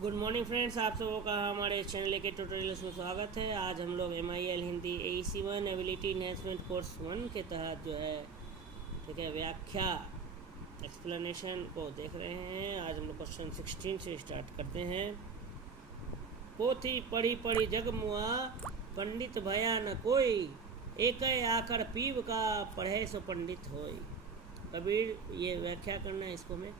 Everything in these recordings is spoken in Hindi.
गुड मॉर्निंग फ्रेंड्स, आप सबों का हमारे चैनल के ट्यूटोरियल्स में स्वागत है। आज हम लोग MIL Hindi AEC1 ability enhancement course 1 के तहत जो है ठीक है व्याख्या एक्सप्लेनेशन को देख रहे हैं। आज हम लोग क्वेश्चन 16 से स्टार्ट करते हैं। पोथी पढ़ी पढ़ी जग मुआ, पंडित भया न कोई, एक आकर पीव का पढ़े सो पंडित होय। कबीर, ये व्याख्या करना है इसको में।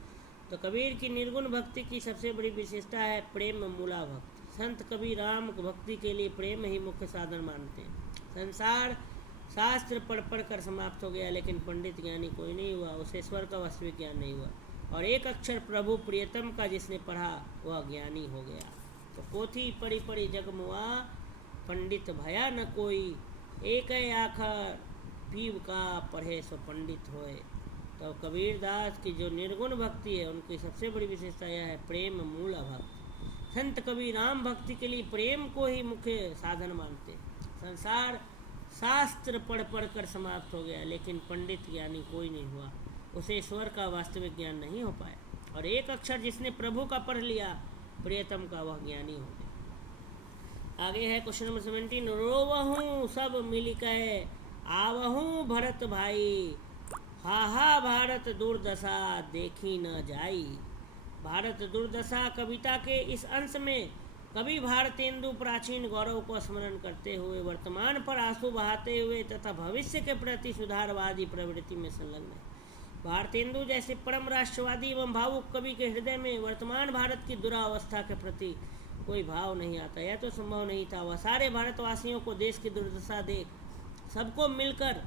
तो कबीर की निर्गुण भक्ति की सबसे बड़ी विशेषता है प्रेम मूला भक्ति। संत कबीर राम भक्ति के लिए प्रेम ही मुख्य साधन मानते हैं। संसार शास्त्र पढ़ पढ़ कर समाप्त हो गया, लेकिन पंडित ज्ञानी कोई नहीं हुआ, उसे ईश्वर का वास्तविक ज्ञान नहीं हुआ। और एक अक्षर प्रभु प्रियतम का जिसने पढ़ा वह ज्ञानी हो गया। तो पोथी पढ़ी पढ़ी जग मुआ, पंडित भया न कोई, एक आखर पीव का पढ़े सो पंडित होए। तो कबीरदास की जो निर्गुण भक्ति है उनकी सबसे बड़ी विशेषता यह है प्रेम मूल भक्ति। संत कबीर राम भक्ति के लिए प्रेम को ही मुख्य साधन मानते। संसार शास्त्र पढ़ पढ़ कर समाप्त हो गया, लेकिन पंडित ज्ञानी कोई नहीं हुआ, उसे ईश्वर का वास्तविक ज्ञान नहीं हो पाया। और एक अक्षर जिसने प्रभु का पढ़ लिया प्रियतम का, वह ज्ञानी हो गया। आगे है क्वेश्चन नंबर 17। रोवहूँ सब मिल कहे, आवहूँ भरत भाई, हा हा भारत दुर्दशा देखी न जाई। भारत दुर्दशा कविता के इस अंश में कवि भारतेंदु प्राचीन गौरव को स्मरण करते हुए वर्तमान पर आंसू बहाते हुए तथा भविष्य के प्रति सुधारवादी प्रवृत्ति में संलग्न है। भारतेंदु जैसे परम राष्ट्रवादी एवं भावुक कवि के हृदय में वर्तमान भारत की दुरावस्था के प्रति कोई भाव नहीं आता, यह तो संभव नहीं था। वह सारे भारतवासियों को देश की दुर्दशा देख सबको मिलकर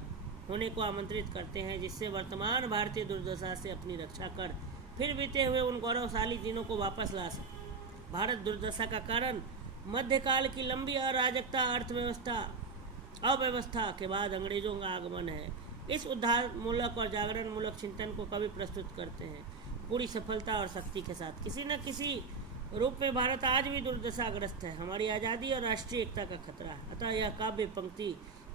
होने को आमंत्रित करते हैं, जिससे वर्तमान भारतीय दुर्दशा से अपनी रक्षा कर फिर बीते हुए उन गौरवशाली दिनों को वापस ला सके। भारत दुर्दशा का कारण मध्यकाल की लंबी अराजकता, अर्थव्यवस्था अव्यवस्था के बाद अंग्रेजों का आगमन है। इस उद्धार मूलक और जागरण मूलक चिंतन को कवि प्रस्तुत करते हैं पूरी सफलता और शक्ति के साथ। किसी न किसी रूप में भारत आज भी दुर्दशाग्रस्त है, हमारी आज़ादी और राष्ट्रीय एकता का खतरा है। अतः यह काव्य पंक्ति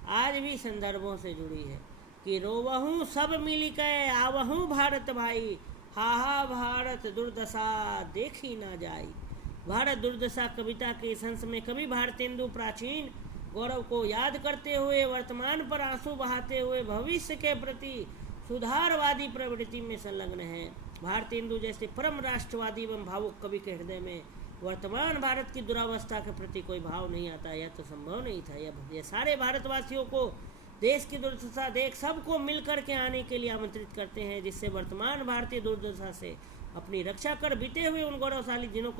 आज भी संदर्भों से जुड़ी है कि रोवहूँ सब मिली कहे, आवहूँ भारत भाई, हा हा भारत दुर्दशा देखी ना जाई। भारत दुर्दशा कविता के संस में कवि भारतेंदु प्राचीन गौरव को याद करते हुए वर्तमान पर आंसू बहाते हुए भविष्य के प्रति सुधारवादी प्रवृत्ति में संलग्न है। भारतेंदु जैसे परम राष्ट्रवादी एवं भावुक कवि के हृदय में वर्तमान भारत की दुरावस्था के प्रति कोई भाव नहीं आता, यह तो संभव नहीं था। यह सारे भारतवासियों को देश की दुर्दशा देख सबको मिलकर के आने के लिए आमंत्रित करते हैं, जिससे वर्तमान भारतीय दुर्दशा से अपनी रक्षा कर बीते हुए उन गौरवशाली दिनों को